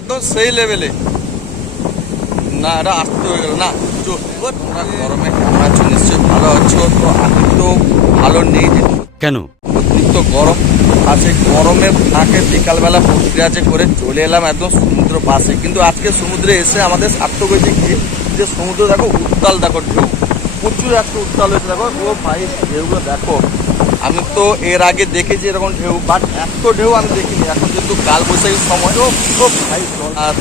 একদম সেই লেভেলে না এটা আসতে হয়ে গেল। না তোমরা গরমে কেমন আছো নিশ্চয়ই ভালো আছো তো আমি তো ভালো নেই কেন? অতিরিক্ত গরম আর সেই গরমে ফাঁকে বিকালবেলা প্রক্রিয়াজে করে চলে এলাম একদম সমুদ্র পাশে। কিন্তু আজকে সমুদ্রে এসে আমাদের সার্থক হয়েছে কি? যে সমুদ্র দেখো উত্তাল দেখো ঢেউ। প্রচুর একটা উত্তাল হয়েছে দেখো ও ভাই ঢেউগুলো দেখো। আমি তো এর আগে দেখেছি এরকম ঢেউ বাট এত ঢেউ আমি দেখিনি। এখন যেহেতু কাল বৈশাখীর সময় ও ও ভাই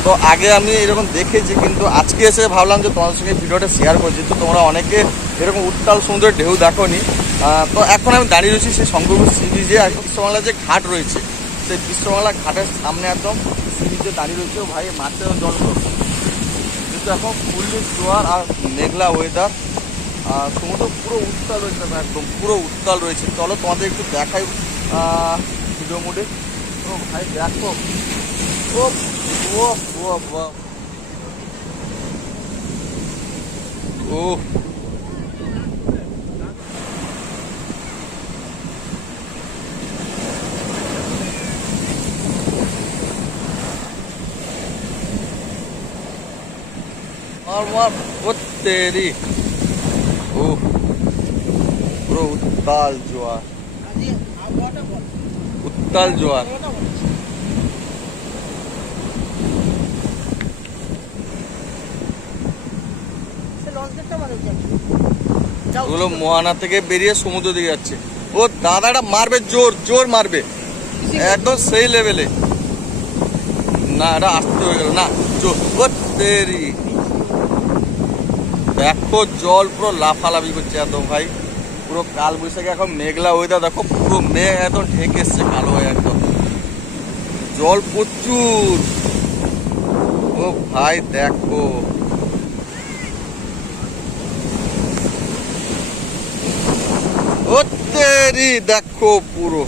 তো আগে আমি এরকম দেখেছি কিন্তু আজকে এসে ভাবলাম যে তোমাদের সঙ্গে ভিডিওটা শেয়ার করছি তো তোমরা অনেকে এরকম উত্তাল সমুদ্রের ঢেউ দেখো নি তো এখন আমি দাঁড়িয়ে রয়েছি সেই শঙ্করপুর সি বিচে আর বিশ্ববাংলা যে ঘাট রয়েছে সেই বিশ্ববাংলা ঘাটের সামনে একদম সি বিচে দাঁড়িয়ে রয়েছে ভাই মাছের জল কিন্তু এখন ফুললি জোয়ার আর মেঘলা ওয়েদার সমুদ্র পুরো উত্তাল রয়েছে দেখো একদম পুরো উত্তাল রয়েছে চলো তোমাদের একটু দেখাই ভিডিও মোডে ও ভাই দেখো ও ও ও ও ও और मार वो तेरी ओ পুরো উত্তাল জোয়ার। উত্তাল জোয়ার। ওগুলো মোহানা থেকে বেরিয়ে সমুদ্র দিকে যাচ্ছে। ও দাদাটা মারবে জোর জোর মারবে। একদম সেই লেভেলে না এটা আসতে হয়ে গেল। না জোর। ও তেরি দেখো জল পুরো লাফালাফি করছে এত ভাই। পুরো কাল বৈশাখী এখন মেঘলা ওয়েদার দেখো পুরো মেঘ একদম ঢেকে এসছে কালো হয়ে একদম। জল প্রচুর। ও ভাই, দেখো। দেখো পুরো।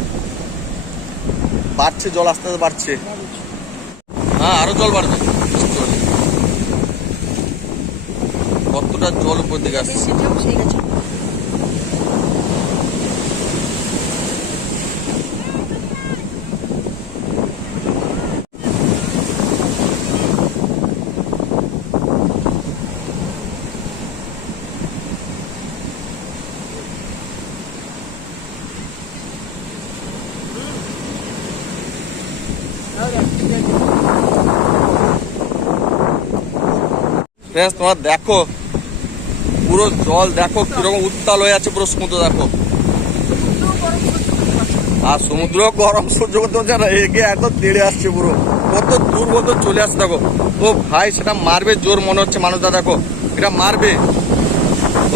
বাড়ছে, জল আস্তে আস্তে বাড়ছে। হ্যাঁ আরও জল বাড়বে জল। কতটা জল উপর দিকে আসছে তোমরা দেখো পুরো জল দেখো, কীরকম উত্তাল হয়ে আছে পুরো সমুদ্র দেখো। আর সমুদ্র গরম সহ্য করতে পারছে না এগিয়ে একদম তেড়ে আসছে পুরো। কত দূর কত চলে আসছে দেখো। ও ভাই, সেটা মারবে জোর মনে হচ্ছে মানুষটা, দেখো। এটা মারবে।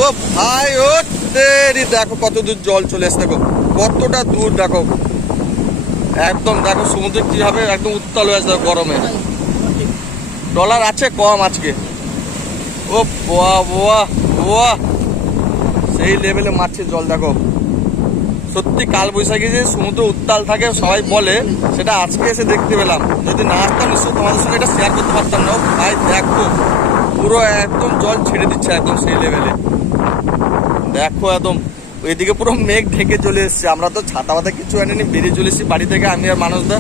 ও ভাই, ও তেরি দেখো কত দূর জল চলে আসছে দেখো। কতটা দূর, দেখো। একদম, দেখো সমুদ্রে কীভাবে একদম উত্তাল হয়ে দেখো গরমে। ডলার আছে কম আজকে। ও বাহ বাহ বাহ সেই লেভেলে মারছে জল, দেখো। সত্যি কাল বৈশাখী যে সমুদ্র উত্তাল থাকে, সবাই বলে, সেটা আজকে এসে দেখতে পেলাম। যদি না আসতাম নিশ্চয় তোমাদের সঙ্গে এটা শেয়ার করতে পারতাম না। ও ভাই, দেখো, পুরো একদম জল ছেড়ে দিচ্ছে একদম সেই লেভেলে দেখো একদম, ওইদিকে পুরো মেঘ ঢেকে চলে এসছে। আমরা তো ছাতা পাতা কিছু আনিনি, বেরিয়ে চলে এসেছি বাড়ি থেকে, আমি আর মানুষদা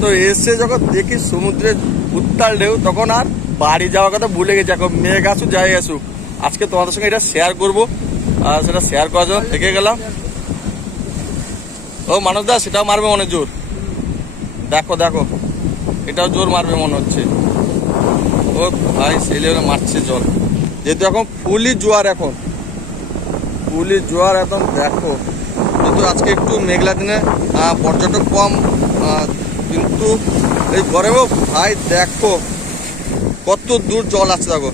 তো এসে যখন দেখি সমুদ্রের উত্তাল ঢেউ, তখন আর বাড়ি যাওয়ার কথা ভুলে গেছি। এখন মেঘ আসুক, যাই আসুক। আজকে তোমাদের সঙ্গে এটা শেয়ার করব। আর সেটা শেয়ার করার জন্য থেকে গেলাম। ও মানুষদা সেটাও মারবে মনে জোর। দেখো দেখো। এটাও জোর মারবে মনে হচ্ছে। ও ভাই লেভেলে মারছে জল। যেহেতু এখন ফুলই জোয়ার এখন। ফুলই জোয়ার একদম, দেখো। কিন্তু আজকে একটু মেঘলা দিনে পর্যটক কম কিন্তু এই গরমেও ভাই, দেখো। কত দূর জল আছে দেখো।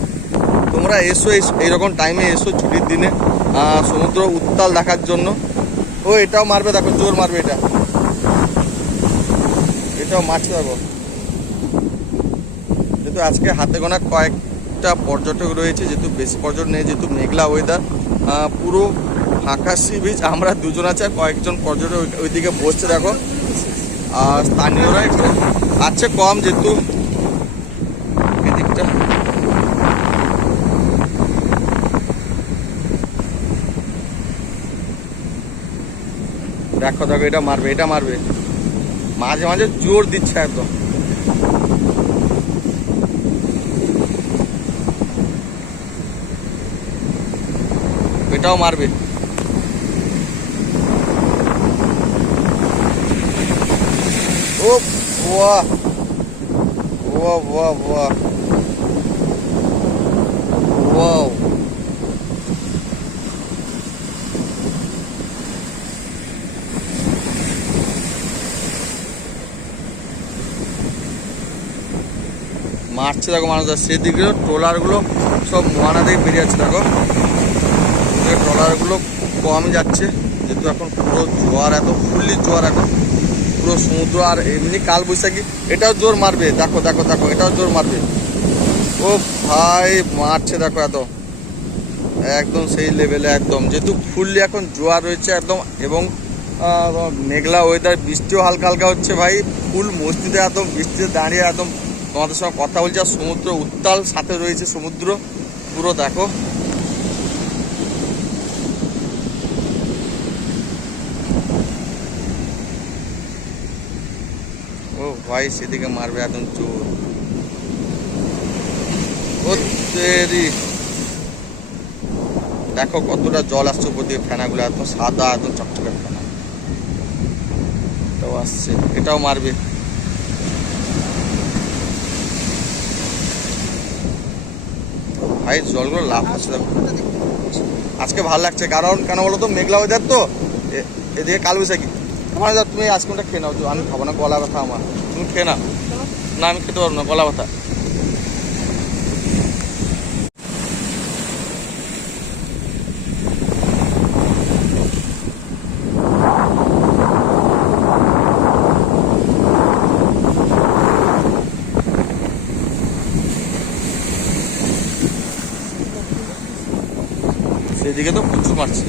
তোমরা এসো এই- এইরকম টাইমে এসো ছুটির দিনে সমুদ্র উত্তাল দেখার জন্য। ও, এটাও মারবে, দেখো, জোর মারবে এটা। এটাও মারছে, দেখো। যেহেতু আজকে হাতে গোনা কয়েকটা পর্যটক রয়েছে, যেহেতু বেশি পর্যটক নেই, যেহেতু মেঘলা ওয়েদার পুরো ফাঁকা সি বিচ আমরা দুজন আছে কয়েকজন পর্যটক ওইদিকে বসছে, দেখো। আর স্থানীয়রা আছে কম, যেহেতু দেখো দেখো এটা মারবে এটা মারবে মাঝে মাঝে জোর দিচ্ছে একদম এটাও মারবে ও বাহ বাহ বাহ বাহ মারছে দেখো মানুষ সেদিকে ট্রলারগুলো সব মোয়ানা থেকে বেরিয়ে যাচ্ছে দেখো। ট্রলারগুলো খুব কমই যাচ্ছে, যেহেতু এখন পুরো জোয়ার এত, ফুললি জোয়ার এখন, পুরো সমুদ্র, আর এমনি কাল বৈশাখী এটাও জোর মারবে। দেখো দেখো দেখো, এটাও জোর মারবে। ও ভাই, মারছে দেখো এত। একদম সেই লেভেলে একদম। যেহেতু ফুললি এখন জোয়ার রয়েছে একদম, এবং মেঘলা ওয়েদার বৃষ্টিও হালকা হালকা হচ্ছে ভাই। ফুল মসজিদে একদম, বৃষ্টিতে দাঁড়িয়ে একদম তোমাদের সঙ্গে কথা বলছি সমুদ্র উত্তাল, সাথে রয়েছে সমুদ্র। পুরো দেখো। ও ভাই, সেদিকে মারবে একদম চোর দেখো কতটা জল আসছে উপর দিয়ে ফেনাগুলো, একদম সাদা, একদম চকচকে ফেনা। এটাও আসছে, এটাও মারবে ও ভাই জলগুলো লাভ আছে আজকে ভালো লাগছে, কারণ কেন বলো তো, মেঘলা ওয়েদার তো। এদিকে কাল বৈশাখী তোমার যা তুমি আজকে খেয়ে নাও আমি খাব না, গলা ব্যথা আমার। তুমি খেয়ে নাও। না, আমি খেতে পারব না, গলা ব্যথা। সেদিকে তো প্রচুর মারছে।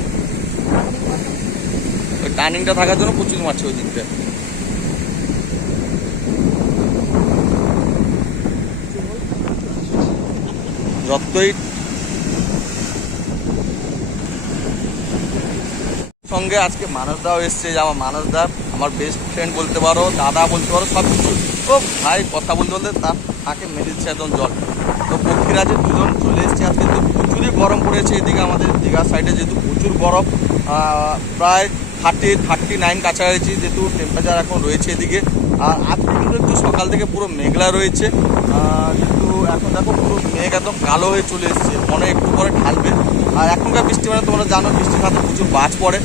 ওই টার্নিংটা থাকার জন্য প্রচুর মারছে ওই দিকটা। যতই সঙ্গে আজকে মানসদাও এসছে, যে আমার মানসদা, আমার বেস্ট ফ্রেন্ড বলতে পারো, দাদা বলতে পারো সব কিছু ও ভাই, কথা বলতে বলতে তার তাকে মেরে একদম জল। পক্ষীরাজের দুজন চলে এসছে। আজকে তো প্রচুরই গরম পড়েছে, এদিকে আমাদের দীঘার সাইডে যেহেতু প্রচুর বরফ প্রায় থার্টি থার্টি নাইন কাছাকাছি যেহেতু টেম্পারেচার এখন রয়েছে এদিকে। আর আজকে কিন্তু একটু সকাল থেকে পুরো মেঘলা রয়েছে। কিন্তু এখন দেখো পুরো মেঘ একদম কালো হয়ে চলে এসছে, মনে একটু পরে ঢালবে। আর এখনকার বৃষ্টি মানে তোমরা জানো, বৃষ্টির সাথে প্রচুর বাজ পড়ে।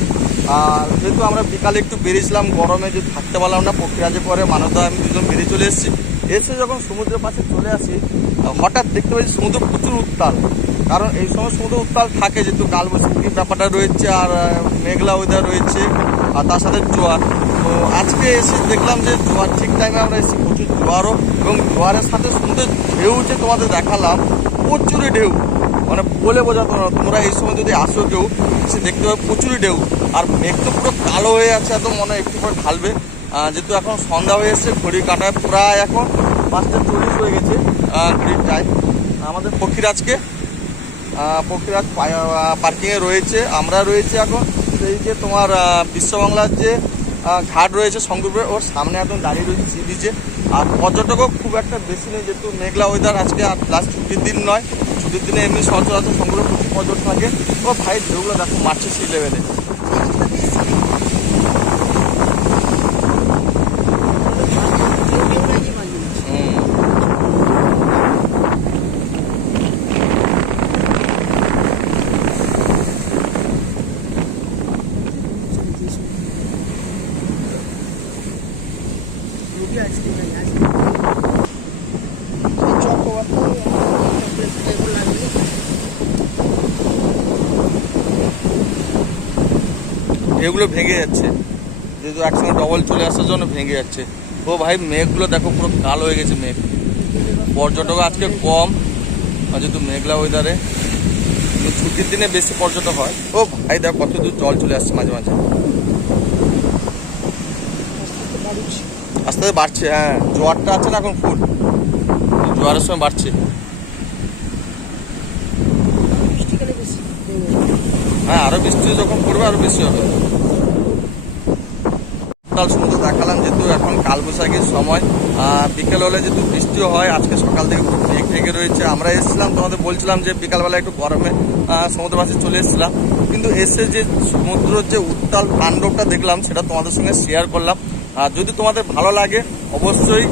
আর যেহেতু আমরা বিকালে একটু বেরিয়েছিলাম, গরমে যে থাকতে পারলাম না প্রক্রিয়াজে পরে মানবদা আমি দুজন বেরিয়ে চলে এসেছি। এসে যখন সমুদ্রের পাশে চলে আসি হঠাৎ দেখতে পাচ্ছি সমুদ্র প্রচুর উত্তাল। কারণ এই সময় সমুদ্র উত্তাল থাকে, যেহেতু কালবৈশাখী ব্যাপারটা রয়েছে আর মেঘলা ওয়েদার রয়েছে আর তার সাথে জোয়ার। তো আজকে এসে দেখলাম যে জোয়ার ঠিক টাইমে আমরা এসেছি প্রচুর জোয়ারও এবং জোয়ারের সাথে সমুদ্রের ঢেউ যে তোমাদের দেখালাম, প্রচুরই ঢেউ। মানে বলে বোঝাতো না, তোমরা এই সময় যদি আসো কেউ, সে দেখতে পাবে প্রচুরই ঢেউ। আর মেঘ তো পুরো কালো হয়ে আছে, একদম মনে হয় একটু পর ঢালবে। যেহেতু এখন সন্ধ্যা হয়ে এসছে ঘড়ি কাটায় প্রায় এখন পাঁচটা চল্লিশ হয়ে গেছে ঘড়ির টাইম আমাদের পক্ষীরাজকে পক্ষীরাজ পার্কিংয়ে রয়েছে। আমরা রয়েছে এখন সেই যে তোমার বিশ্ববাংলার যে ঘাট রয়েছে শঙ্করপুরে ওর সামনে একদম দাঁড়িয়ে রয়েছে সি বিচে আর পর্যটকও খুব একটা বেশি নেই, যেহেতু মেঘলা ওয়েদার আজকে আর লাস্ট ছুটির দিন নয়। ছুটির দিনে এমনি সচরাচর শঙ্করে প্রচুর পর্যটক থাকে। ও ভাই ঢেউগুলো দেখো মারছে সেই লেভেলে এগুলো ভেঙে যাচ্ছে। যেহেতু একসঙ্গে ডবল চলে আসার জন্য ভেঙে যাচ্ছে। ও ভাই, মেঘগুলো দেখো পুরো কালো হয়ে গেছে মেঘ। পর্যটক আজকে কম, আর যেহেতু মেঘলা ওয়েদারে ছুটির দিনে বেশি পর্যটক হয়। ও ভাই, দেখো কত দূর জল চলে আসছে মাঝে মাঝে। আস্তে আস্তে বাড়ছে হ্যাঁ। জোয়ারটা আছে না এখন ফুল? জোয়ারের সময় বাড়ছে। হ্যাঁ আরও বৃষ্টি যখন পড়বে আরও বেশি হবে। উত্তাল সমুদ্র দেখালাম যেহেতু এখন কালবৈশাখীর সময় বিকেল হলে যেহেতু বৃষ্টিও হয় আজকে সকাল থেকে খুব মেঘ ঢেকে রয়েছে। আমরা এসেছিলাম তোমাদের বলছিলাম যে বিকালবেলা একটু গরমে আহ, চলে এসেছিলাম। কিন্তু এসে যে সমুদ্রের যে উত্তাল তাণ্ডবটা দেখলাম সেটা তোমাদের সঙ্গে শেয়ার করলাম। আর যদি তোমাদের ভালো লাগে অবশ্যই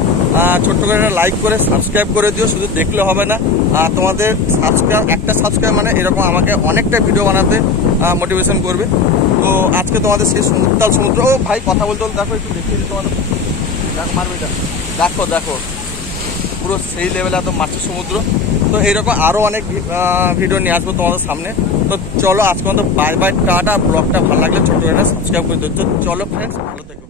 ছোট্ট করে একটা লাইক করে সাবস্ক্রাইব করে দিও, শুধু দেখলে হবে না। আর তোমাদের সাবস্ক্রাইব একটা সাবস্ক্রাইব মানে এরকম আমাকে অনেকটা ভিডিও বানাতে মোটিভেশন করবে। তো আজকে তোমাদের সেই সমুদ্রাল সমুদ্র ও ভাই, কথা বলতে বলতে দেখো, একটু দেখিয়ে দিই তোমাদের। দেখ। দেখো দেখো। পুরো সেই লেভেলে এত মাছের সমুদ্র। তো এইরকম আরও অনেক ভিডিও নিয়ে আসব তোমাদের সামনে। তো চলো, আজকে মতো বাই বাই টাটা ব্লগটা ভালো লাগলে ছোটো করে সাবস্ক্রাইব করে তো চলো ফ্রেন্ডস ভালো থেকো।